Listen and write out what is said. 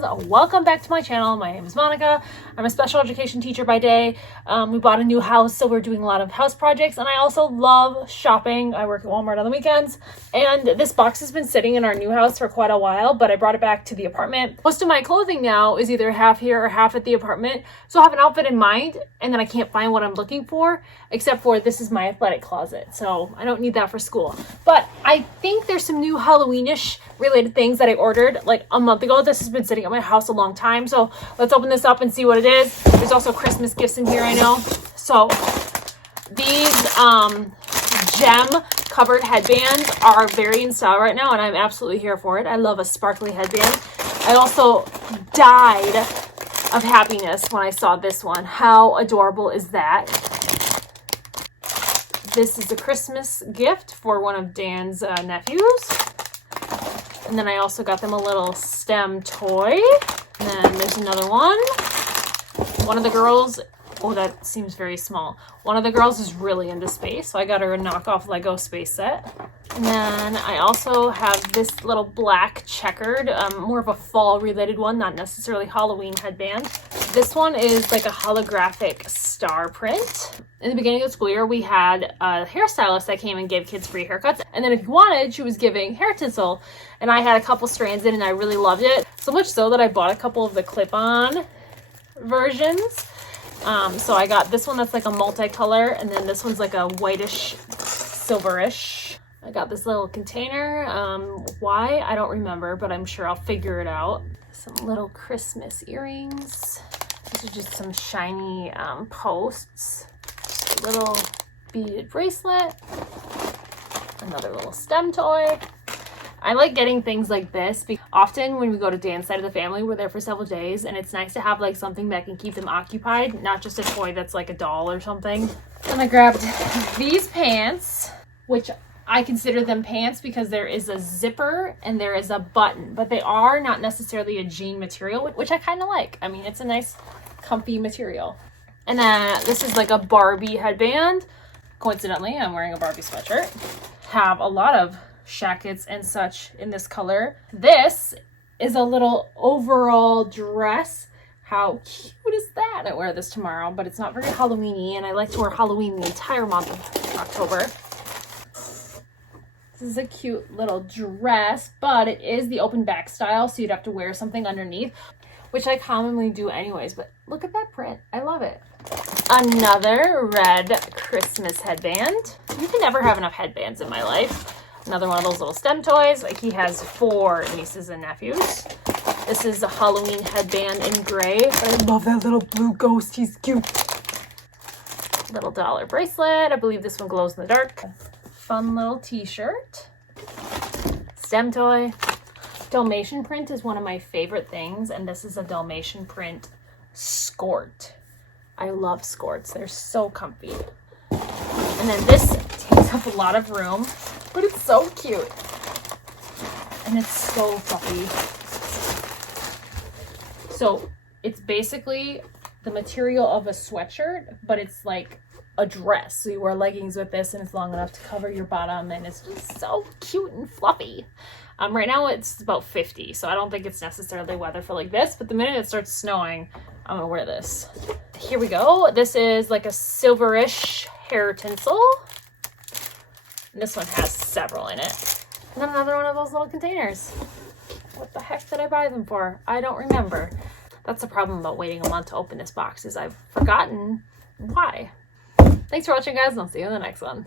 friends, welcome back to my channel. My name is Monica. I'm a special education teacher by day. We bought a new house, so we're doing a lot of house projects, and I also love shopping. I work at Walmart on the weekends, and this box has been sitting in our new house for quite a while, but I brought it back to the apartment. Most of my clothing now is either half here or half at the apartment, so I have an outfit in mind, and then I can't find what I'm looking for, except for this is my athletic closet, so I don't need that for school. But I think there's some new Halloweenish related things that I ordered like a month ago. This has been sitting at my house a long time, so let's open this up and see what it is. There's also Christmas gifts in here, I know. So these gem covered headbands are very in style right now, and I'm absolutely here for it. I love a sparkly headband. I also died of happiness when I saw this one. How adorable is that? This is a Christmas gift for one of Dan's nephews. And then I also got them a little STEM toy. And then there's another one. One of the girls, oh, that seems very small. One of the girls is really into space, so I got her a knockoff Lego space set. And then I also have this little black checkered, more of a fall related one, not necessarily Halloween headband. This one is like a holographic star print. In the beginning of the school year, we had a hairstylist that came and gave kids free haircuts. And then if you wanted, she was giving hair tinsel. And I had a couple strands in and I really loved it. So much so that I bought a couple of the clip-on versions. So I got this one that's like a multicolor, and then this one's like a whitish, silverish. I got this little container. Why? I don't remember, but I'm sure I'll figure it out. Some little Christmas earrings. These are just some shiny posts. A little beaded bracelet. Another little STEM toy. I like getting things like this because often when we go to Dan's side of the family, we're there for several days, and it's nice to have like something that can keep them occupied, not just a toy that's like a doll or something. Then I grabbed these pants, which I consider them pants because there is a zipper and there is a button, but they are not necessarily a jean material, which I kind of like. I mean, it's a nice comfy material. And then this is like a Barbie headband. Coincidentally, I'm wearing a Barbie sweatshirt. Have a lot of shackets and such in this color. This is a little overall dress. How cute is that? I wear this tomorrow, but it's not very Halloween-y, and I like to wear Halloween the entire month of October. This is a cute little dress, but it is the open back style, so you'd have to wear something underneath, which I commonly do anyways, but look at that print. I love it. Another red Christmas headband. You can never have enough headbands in my life. Another one of those little STEM toys. Like, he has 4 nieces and nephews. This is a Halloween headband in gray, but I love that little blue ghost. He's cute. Little dollar bracelet. I believe this one glows in the dark. Fun little t-shirt. STEM toy. Dalmatian print is one of my favorite things, and this is a Dalmatian print skort. I love skorts. They're so comfy. And then this takes up a lot of room, but it's so cute. And it's so fluffy. So it's basically the material of a sweatshirt, but it's like a dress. So you wear leggings with this, and it's long enough to cover your bottom, and it's just so cute and fluffy. Right now it's about 50, so I don't think it's necessarily weather for like this, but the minute it starts snowing, I'm gonna wear this. Here we go. This is like a silverish hair tinsel. And this one has several in it. And then another one of those little containers. What the heck did I buy them for? I don't remember. That's the problem about waiting a month to open this box, is I've forgotten why. Thanks for watching, guys, and I'll see you in the next one.